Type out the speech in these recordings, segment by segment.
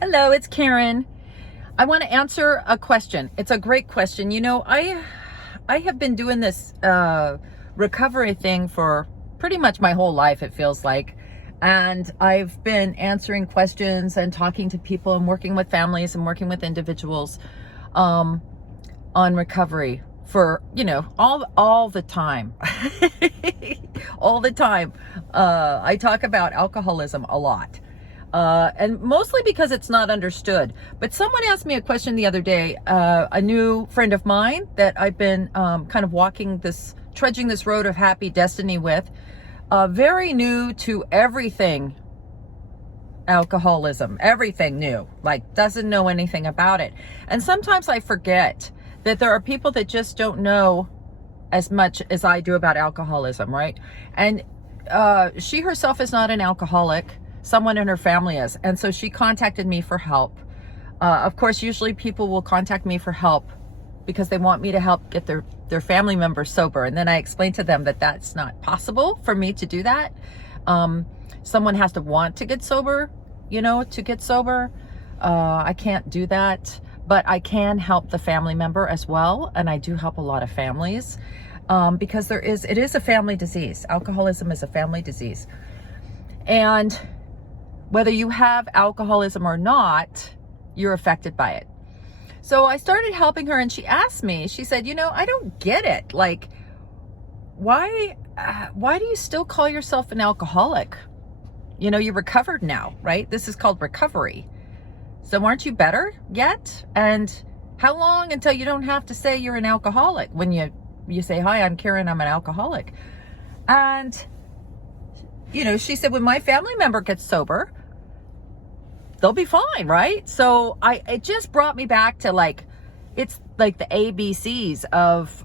Hello, it's Karen. I want to answer a question. It's a great question. I have been doing this recovery thing for pretty much my whole life, it feels like. And I've been answering questions and talking to people and working with families and working with individuals on recovery for, all the time. All the time. I talk about alcoholism a lot. And mostly because it's not understood. But someone asked me a question the other day, a new friend of mine that I've been kind of trudging this road of happy destiny with, very new to everything alcoholism, everything new, like doesn't know anything about it. And sometimes I forget that there are people that just don't know as much as I do about alcoholism, right? And she herself is not an alcoholic. Someone in her family is. And so she contacted me for help. Of course, usually people will contact me for help because they want me to help get their family members sober. And then I explained to them that that's not possible for me to do that. Someone has to want to get sober, to get sober. I can't do that, but I can help the family member as well. And I do help a lot of families because it is a family disease. Alcoholism is a family disease. And whether you have alcoholism or not, you're affected by it. So I started helping her and she asked me, she said, I don't get it. Like, why do you still call yourself an alcoholic? You're recovered now, right? This is called recovery. So aren't you better yet? And how long until you don't have to say you're an alcoholic when you say, hi, I'm Karen, I'm an alcoholic. And she said, when my family member gets sober, they'll be fine, right? So it just brought me back to it's like the ABCs of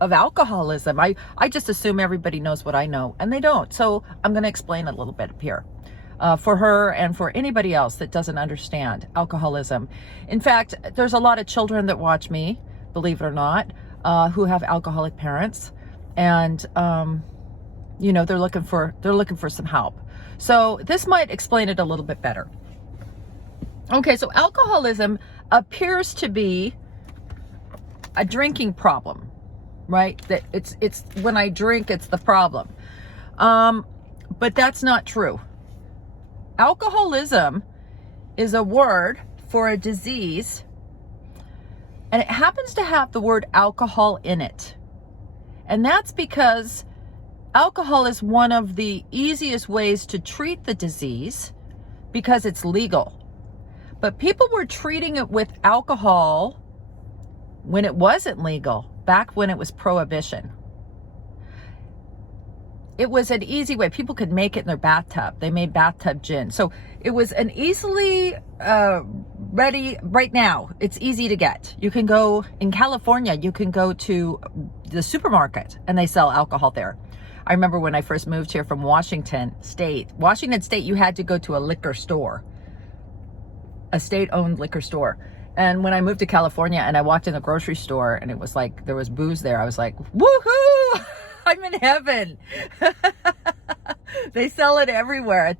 alcoholism. I just assume everybody knows what I know, and they don't. So I'm going to explain a little bit up here for her and for anybody else that doesn't understand alcoholism. In fact, there's a lot of children that watch me, believe it or not, who have alcoholic parents, and they're looking for some help. So this might explain it a little bit better. Okay, so alcoholism appears to be a drinking problem, right? That it's when I drink, it's the problem. But that's not true. Alcoholism is a word for a disease, and it happens to have the word alcohol in it. And that's because alcohol is one of the easiest ways to treat the disease because it's legal. But people were treating it with alcohol when it wasn't legal, back when it was prohibition. It was an easy way. People could make it in their bathtub. They made bathtub gin. So it was an easily ready, right now, it's easy to get. You can go, in California, you can go to the supermarket and they sell alcohol there. I remember when I first moved here from Washington State, you had to go to a liquor store, a state-owned liquor store. And when I moved to California and I walked in the grocery store and it was like, there was booze there, I was like, woohoo, I'm in heaven. They sell it everywhere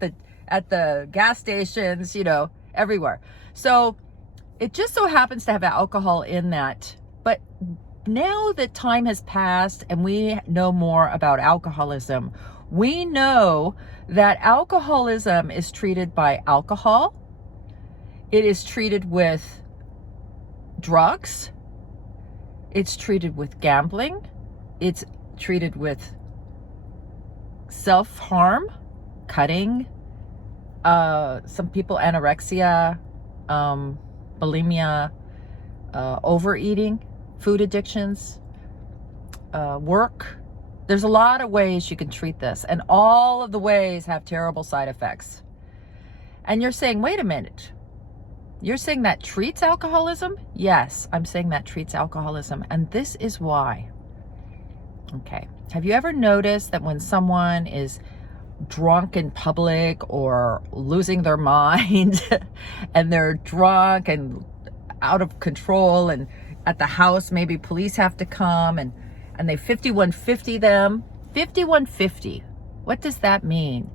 at the gas stations, everywhere. So it just so happens to have alcohol in that. But now that time has passed and we know more about alcoholism, we know that alcoholism is treated by alcohol. It is treated with drugs. It's treated with gambling. It's treated with self-harm, cutting, some people anorexia, bulimia, overeating, food addictions, work. There's a lot of ways you can treat this, and all of the ways have terrible side effects. And you're saying, wait a minute, you're saying that treats alcoholism? Yes, I'm saying that treats alcoholism, and this is why. Okay, have you ever noticed that when someone is drunk in public or losing their mind and they're drunk and out of control, and at the house maybe police have to come and they 5150 them? 5150, what does that mean?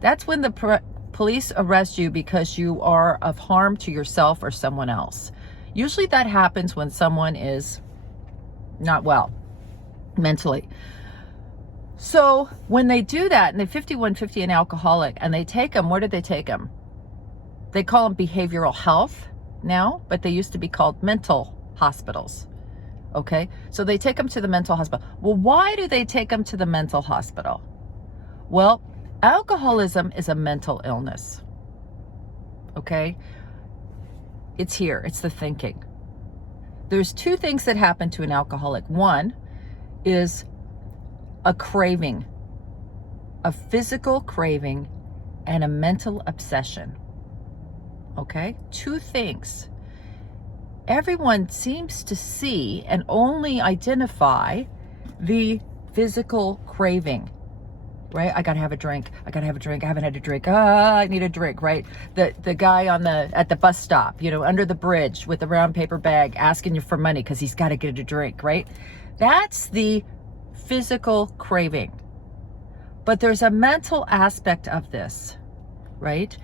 That's when the police arrest you because you are of harm to yourself or someone else. Usually that happens when someone is not well mentally. So when they do that, and they're 5150 an alcoholic, and they take them, where did they take them? They call them behavioral health now, but they used to be called mental hospitals. Okay, so they take them to the mental hospital. Well, why do they take them to the mental hospital? Well, alcoholism is a mental illness. Okay, it's here, it's the thinking. There's two things that happen to an alcoholic. One is a craving, a physical craving, and a mental obsession. Okay, two things. Everyone seems to see and only identify the physical craving, right? I gotta have a drink. I gotta have a drink. I haven't had a drink. I need a drink, right? The guy at the bus stop, under the bridge with the brown paper bag asking you for money because he's got to get a drink, right? That's the physical craving. But there's a mental aspect of this, right?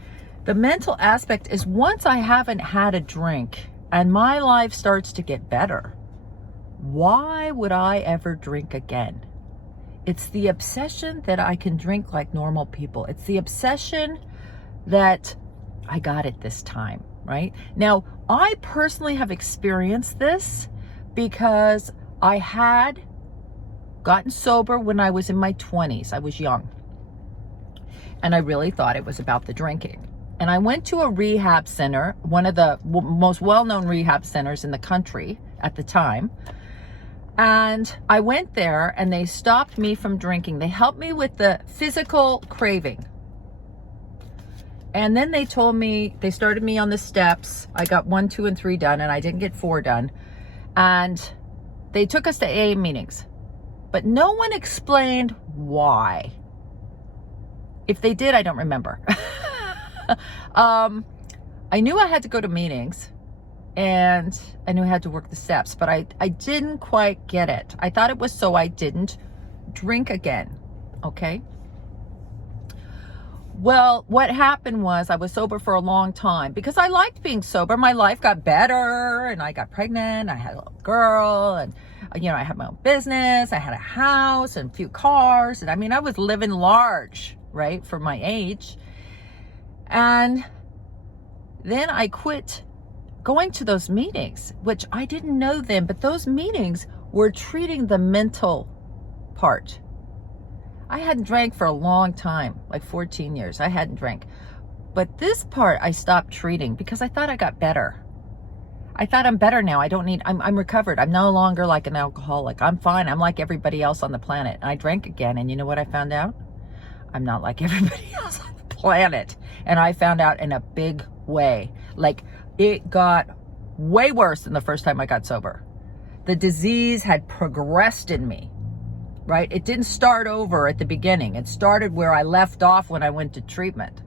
The mental aspect is, once I haven't had a drink and my life starts to get better, why would I ever drink again? It's the obsession that I can drink like normal people. It's the obsession that I got it this time, right? Now, I personally have experienced this because I had gotten sober when I was in my 20s. I was young. And I really thought it was about the drinking. And I went to a rehab center, one of the most well-known rehab centers in the country at the time. And I went there and they stopped me from drinking. They helped me with the physical craving. And then they told me, they started me on the steps. I got 1, 2, and 3 done, and I didn't get 4 done. And they took us to AA meetings. But no one explained why. If they did, I don't remember. I knew I had to go to meetings, and I knew I had to work the steps, but I didn't quite get it. I thought it was so I didn't drink again, okay? Well, what happened was I was sober for a long time because I liked being sober. My life got better, and I got pregnant. I had a little girl, and I had my own business. I had a house and a few cars, and I was living large, right, for my age. And then I quit going to those meetings, which I didn't know then, but those meetings were treating the mental part. I hadn't drank for a long time, like 14 years. I hadn't drank. But this part I stopped treating because I thought I got better. I thought I'm better now. I'm recovered. I'm no longer like an alcoholic. I'm fine. I'm like everybody else on the planet. And I drank again. And you know what I found out? I'm not like everybody else on the planet. And I found out in a big way. Like, it got way worse than the first time I got sober. The disease had progressed in me, right? It didn't start over at the beginning. It started where I left off when I went to treatment.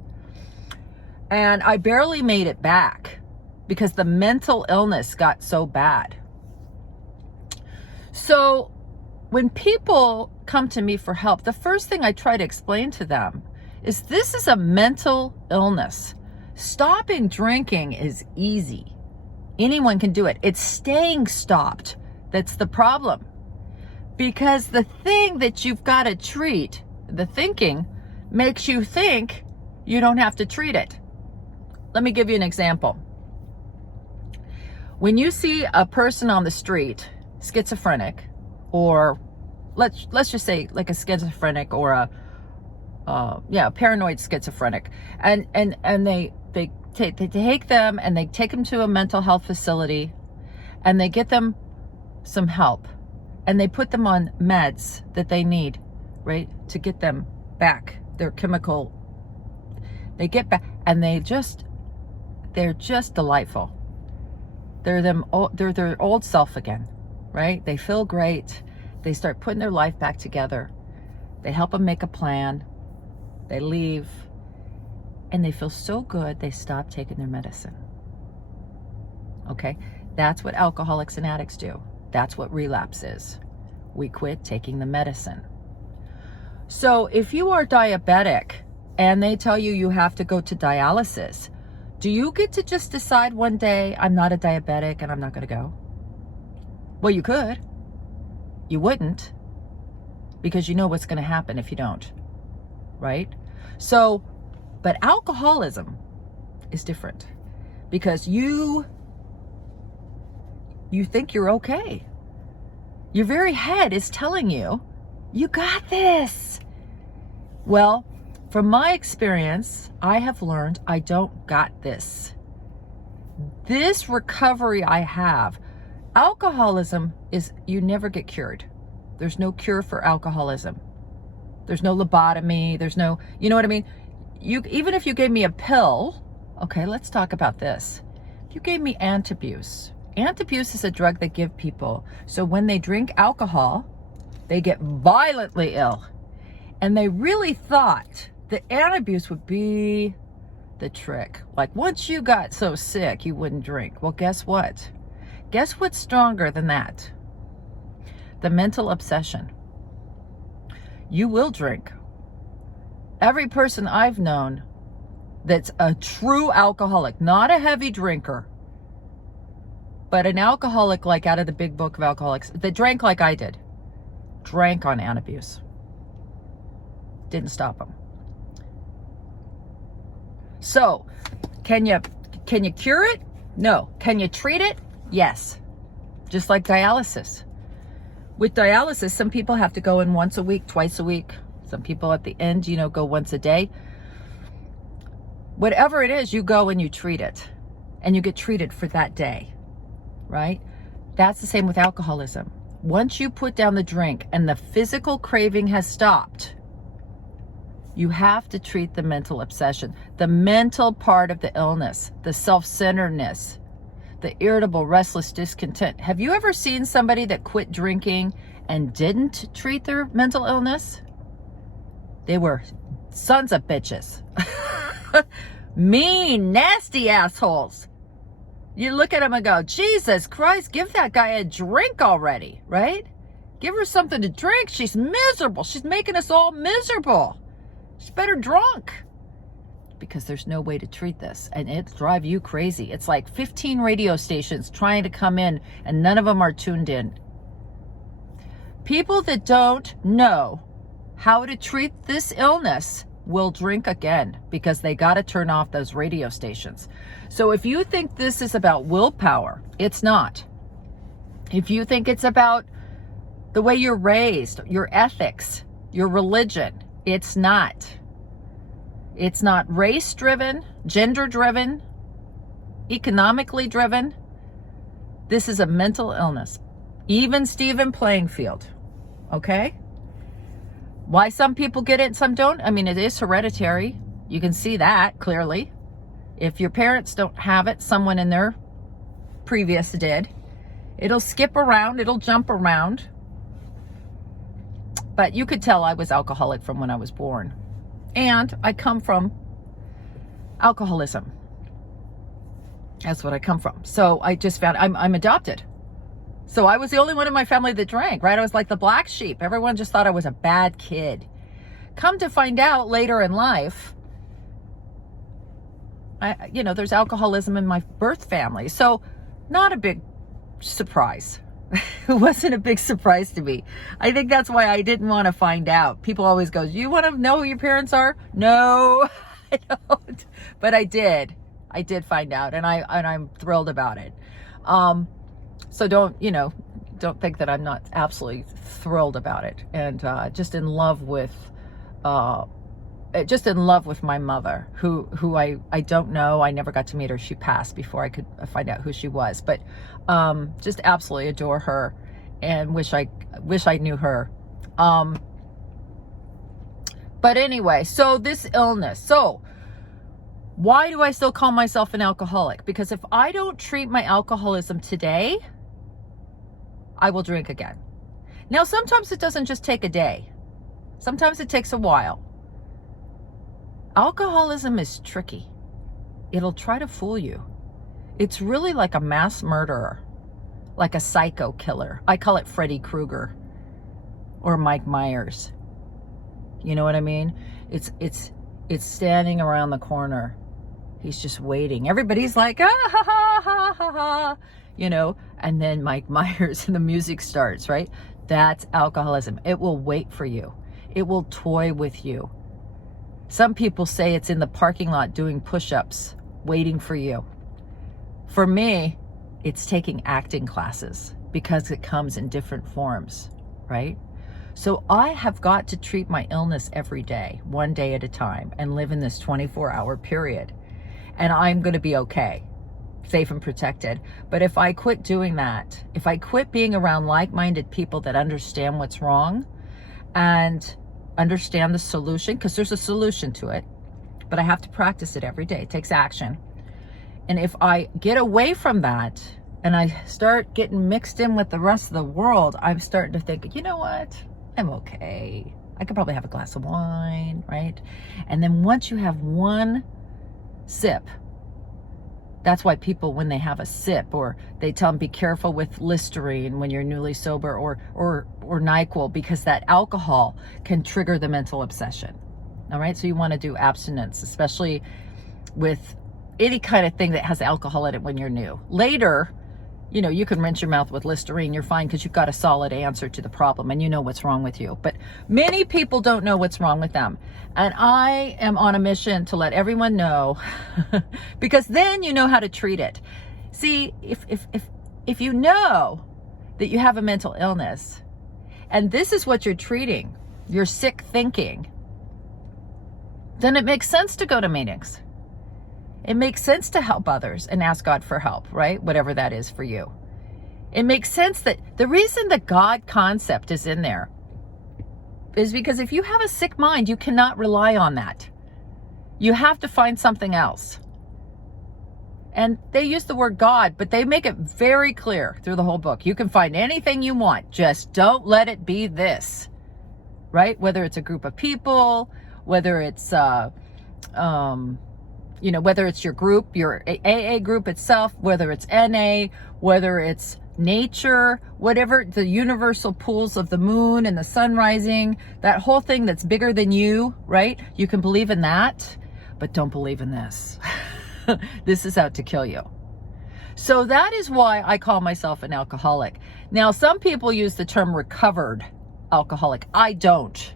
And I barely made it back because the mental illness got so bad. So when people come to me for help, the first thing I try to explain to them is this is a mental illness. Stopping drinking is easy. Anyone can do it. It's staying stopped that's the problem. Because the thing that you've got to treat, the thinking, makes you think you don't have to treat it. Let me give you an example. When you see a person on the street, schizophrenic, or let's just say like a schizophrenic or a paranoid schizophrenic, and they take them and they take them to a mental health facility, and they get them some help, and they put them on meds that they need, right, to get them back their chemical. They get back, and they're just delightful. They're their old self again, right? They feel great. They start putting their life back together. They help them make a plan. They leave, and they feel so good they stop taking their medicine. Okay? That's what alcoholics and addicts do. That's what relapse is. We quit taking the medicine. So if you are diabetic and they tell you you have to go to dialysis, do you get to just decide one day, I'm not a diabetic and I'm not going to go? Well, you could. You wouldn't, because you know what's going to happen if you don't, right? So, but alcoholism is different, because you think you're okay. Your very head is telling you, you got this. Well, from my experience, I have learned I don't got this. This recovery I have, alcoholism is, you never get cured. There's no cure for alcoholism. There's no lobotomy. There's no, you know what I mean? Even if you gave me a pill, okay, let's talk about this. If you gave me antabuse. Antabuse is a drug they give people. So when they drink alcohol, they get violently ill. And they really thought that antabuse would be the trick. Like once you got so sick, you wouldn't drink. Well, guess what? Guess what's stronger than that? The mental obsession. You will drink. Every person I've known that's a true alcoholic, not a heavy drinker, but an alcoholic like out of the big book of alcoholics, that drank like I did, drank on antabuse. Didn't stop them. So, can you cure it? No. Can you treat it? Yes. Just like dialysis. With dialysis, some people have to go in once a week, twice a week. Some people at the end, go once a day. Whatever it is, you go and you treat it. And you get treated for that day. Right? That's the same with alcoholism. Once you put down the drink and the physical craving has stopped, you have to treat the mental obsession, the mental part of the illness, the self-centeredness, the irritable, restless discontent. Have you ever seen somebody that quit drinking and didn't treat their mental illness? They were sons of bitches. Mean, nasty assholes. You look at them and go, Jesus Christ, give that guy a drink already, right? Give her something to drink. She's miserable. She's making us all miserable. She's better drunk. Because there's no way to treat this, and it'll drive you crazy. It's like 15 radio stations trying to come in, and none of them are tuned in. People that don't know how to treat this illness will drink again, because they got to turn off those radio stations. So if you think this is about willpower, it's not. If you think it's about the way you're raised, your ethics, your religion, it's not. It's not race-driven, gender-driven, economically driven. This is a mental illness. Even Steven playing field. Okay? Why some people get it and some don't? I mean, it is hereditary. You can see that clearly. If your parents don't have it, someone in their previous did. It'll skip around. It'll jump around. But you could tell I was alcoholic from when I was born. And I come from alcoholism. That's what I come from. So I just found I'm adopted. So I was the only one in my family that drank, right? I was like the black sheep. Everyone just thought I was a bad kid. Come to find out later in life, there's alcoholism in my birth family. So not a big surprise. It wasn't a big surprise to me. I think that's why I didn't want to find out. People always go, you want to know who your parents are? No, I don't. But I did. I did find out, and I'm thrilled about it. So don't think that I'm not absolutely thrilled about it, and just in love with my mother, who I don't know. I never got to meet her. She passed before I could find out who she was, but just absolutely adore her, and wish I knew her. But anyway, so this illness. So why do I still call myself an alcoholic? Because if I don't treat my alcoholism today, I will drink again. Now, sometimes it doesn't just take a day. Sometimes it takes a while. Alcoholism is tricky. It'll try to fool you. It's really like a mass murderer, like a psycho killer. I call it Freddy Krueger or Mike Myers. You know what I mean? It's standing around the corner. He's just waiting. Everybody's like, ah, ha, ha, ha, ha, ha, you know, and then Mike Myers and the music starts, right? That's alcoholism. It will wait for you. It will toy with you. Some people say it's in the parking lot doing push-ups, waiting for you. For me, it's taking acting classes because it comes in different forms, right? So I have got to treat my illness every day, one day at a time, and live in this 24-hour period. And I'm going to be okay, safe and protected. But if I quit doing that, if I quit being around like-minded people that understand what's wrong and understand the solution, because there's a solution to it, but I have to practice it every day. It takes action. And if I get away from that and I start getting mixed in with the rest of the world, I'm starting to think, you know what? I'm okay. I could probably have a glass of wine, right? And then once you have one sip, that's why people, when they have a sip, or they tell them be careful with Listerine when you're newly sober, or NyQuil, because that alcohol can trigger the mental obsession. All right, so you want to do abstinence, especially with any kind of thing that has alcohol in it when you're new. Later, you know, you can rinse your mouth with Listerine, you're fine because you've got a solid answer to the problem and you know what's wrong with you. But many people don't know what's wrong with them. And I am on a mission to let everyone know because then you know how to treat it. See, if you know that you have a mental illness and this is what you're treating, your sick thinking, then it makes sense to go to meetings. It makes sense to help others and ask God for help, right? Whatever that is for you. It makes sense that the reason the God concept is in there is because if you have a sick mind, you cannot rely on that. You have to find something else. And they use the word God, but they make it very clear through the whole book. You can find anything you want. Just don't let it be this, right? Whether it's a group of people, whether it's, you know, whether it's your group, your AA group itself, whether it's NA, whether it's nature, whatever, the universal pools of the moon and the sun rising, that whole thing that's bigger than you, right? You can believe in that, but don't believe in this. This is out to kill you. So that is why I call myself an alcoholic. Now, some people use the term recovered alcoholic. I don't.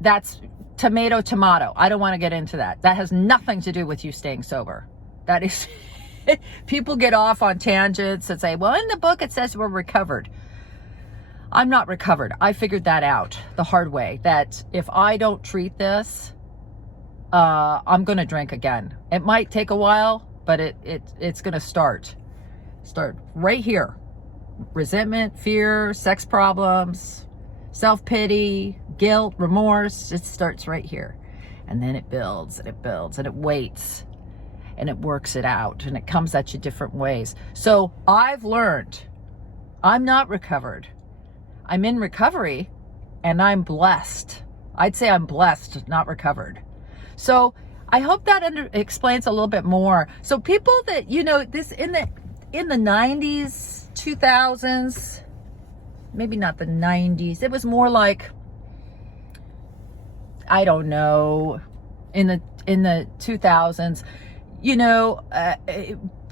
That's tomato, tomato. I don't want to get into that. That has nothing to do with you staying sober. That is, people get off on tangents and say, well, in the book it says we're recovered. I'm not recovered. I figured that out the hard way, that if I don't treat this, I'm going to drink again. It might take a while, but it's going to start right here. Resentment, fear, sex problems, self-pity, guilt, remorse, it starts right here. And then it builds and it builds and it waits and it works it out and it comes at you different ways. So I've learned I'm not recovered. I'm in recovery and I'm blessed. I'd say I'm blessed, not recovered. So I hope that explains a little bit more. So people that, you know, this in the 90s, 2000s, maybe not the 90s. It was more like, I don't know, in the 2000s, you know,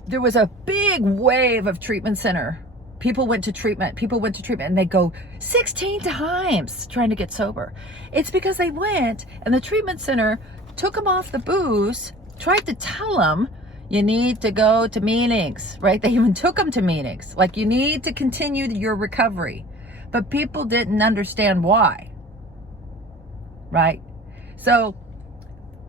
there was a big wave of treatment center. People went to treatment and they go 16 times trying to get sober. It's because they went and the treatment center took them off the booze, tried to tell them, you need to go to meetings, right? They even took them to meetings. Like, you need to continue your recovery. But people didn't understand why, right? So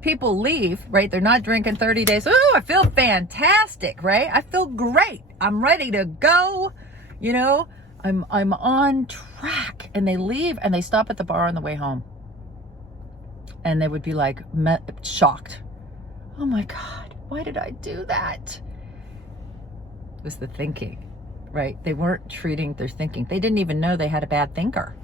people leave, right? They're not drinking 30 days. Oh, I feel fantastic, right? I feel great. I'm ready to go. You know, I'm on track. And they leave and they stop at the bar on the way home. And they would be like shocked. Oh my God, why did I do that? It was the thinking, right? They weren't treating their thinking. They didn't even know they had a bad thinker.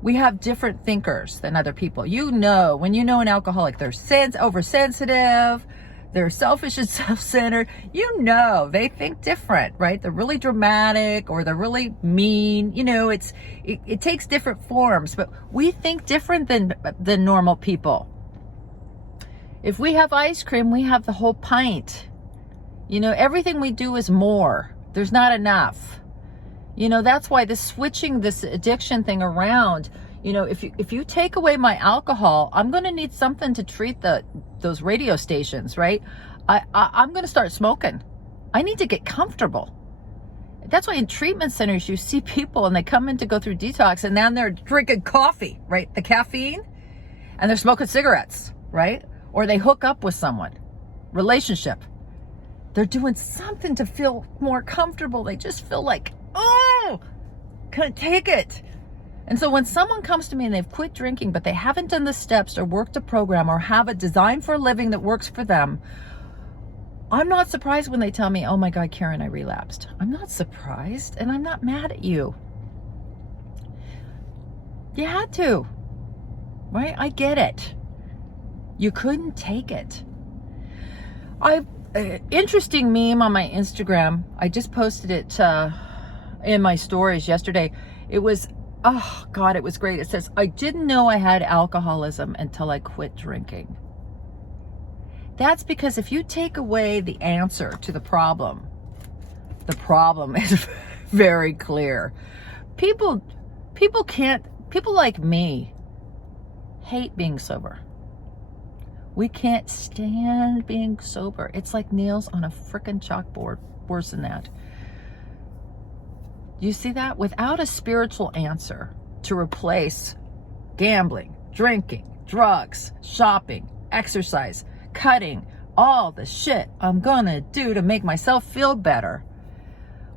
We have different thinkers than other people. You know, when you know an alcoholic, they're oversensitive, they're selfish and self-centered. You know, they think different, right? They're really dramatic or they're really mean. You know, it takes different forms, but we think different than normal people. If we have ice cream, we have the whole pint. You know, everything we do is more. There's not enough. You know, that's why switching this addiction thing around, you know, if you take away my alcohol, I'm going to need something to treat those radio stations, right? I'm going to start smoking. I need to get comfortable. That's why in treatment centers, you see people and they come in to go through detox and then they're drinking coffee, right? The caffeine, and they're smoking cigarettes, right? Or they hook up with someone, relationship. They're doing something to feel more comfortable. They just feel like, oh, can't take it. And so when someone comes to me and they've quit drinking, but they haven't done the steps or worked a program or have a design for a living that works for them, I'm not surprised when they tell me, oh my God, Karen, I relapsed. I'm not surprised, and I'm not mad at you. You had to, right? I get it. You couldn't take it. Interesting meme on my Instagram. I just posted it in my stories yesterday. It was, oh God, it was great. It says, I didn't know I had alcoholism until I quit drinking. That's because if you take away the answer to the problem is very clear. People like me hate being sober. We can't stand being sober. It's like nails on a frickin' chalkboard. Worse than that. You see that? Without a spiritual answer to replace gambling, drinking, drugs, shopping, exercise, cutting, all the shit I'm gonna do to make myself feel better.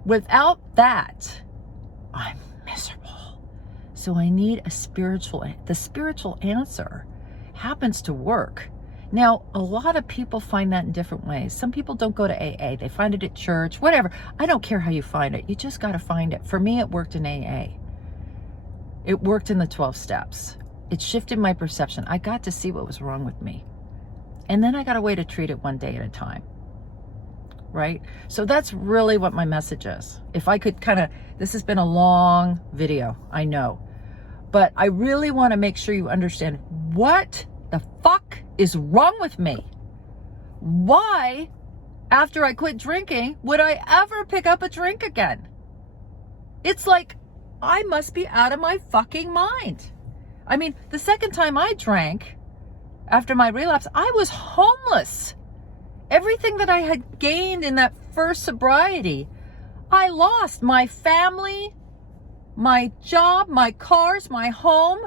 Without that, I'm miserable. So I need the spiritual answer happens to work. Now, a lot of people find that in different ways. Some people don't go to AA. They find it at church, whatever. I don't care how you find it. You just got to find it. For me, it worked in AA. It worked in the 12 steps. It shifted my perception. I got to see what was wrong with me. And then I got a way to treat it one day at a time. Right? So that's really what my message is. If I could this has been a long video, I know. But I really want to make sure you understand what the fuck is wrong with me. Why, after I quit drinking, would I ever pick up a drink again? It's like, I must be out of my fucking mind. I mean, the second time I drank, after my relapse, I was homeless. Everything that I had gained in that first sobriety, I lost. My family, my job, my cars, my home.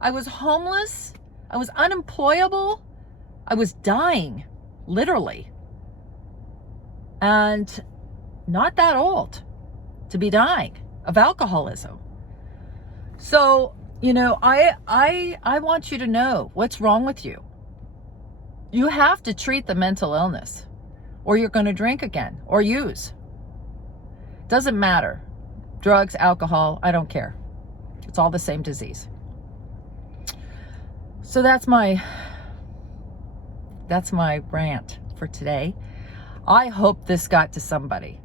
I was homeless. I was unemployable. I was dying, literally. And not that old to be dying of alcoholism. So, you know, I want you to know what's wrong with you. You have to treat the mental illness, or you're going to drink again or use. Doesn't matter. Drugs, alcohol, I don't care. It's all the same disease. So that's my rant for today. I hope this got to somebody.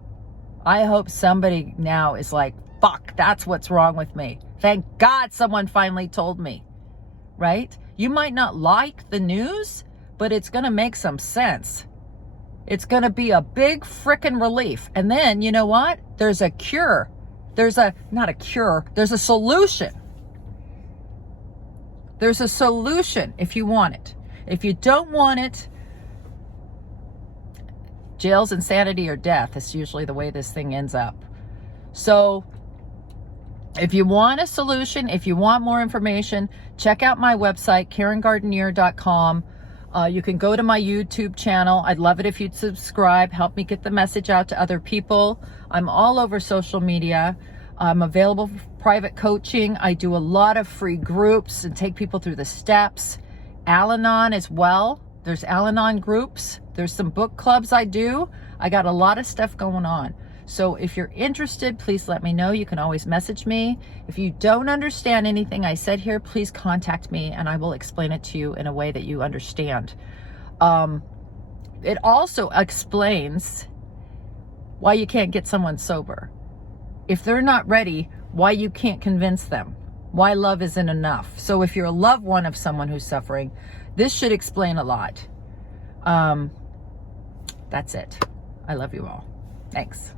I hope somebody now is like, fuck, that's what's wrong with me. Thank God someone finally told me, right? You might not like the news, but it's going to make some sense. It's going to be a big frickin' relief. And then, you know what? There's a cure. Not a cure. There's a solution. There's a solution if you want it. If you don't want it, jail's insanity or death is usually the way this thing ends up. So if you want a solution, if you want more information, check out my website, KarenGardenier.com. You can go to my YouTube channel. I'd love it if you'd subscribe, help me get the message out to other people. I'm all over social media. I'm available for private coaching. I do a lot of free groups and take people through the steps. Al-Anon as well. There's Al-Anon groups. There's some book clubs I do. I got a lot of stuff going on. So if you're interested, please let me know. You can always message me. If you don't understand anything I said here, please contact me and I will explain it to you in a way that you understand. It also explains why you can't get someone sober. If they're not ready, why you can't convince them. Why love isn't enough. So if you're a loved one of someone who's suffering, this should explain a lot. That's it. I love you all. Thanks.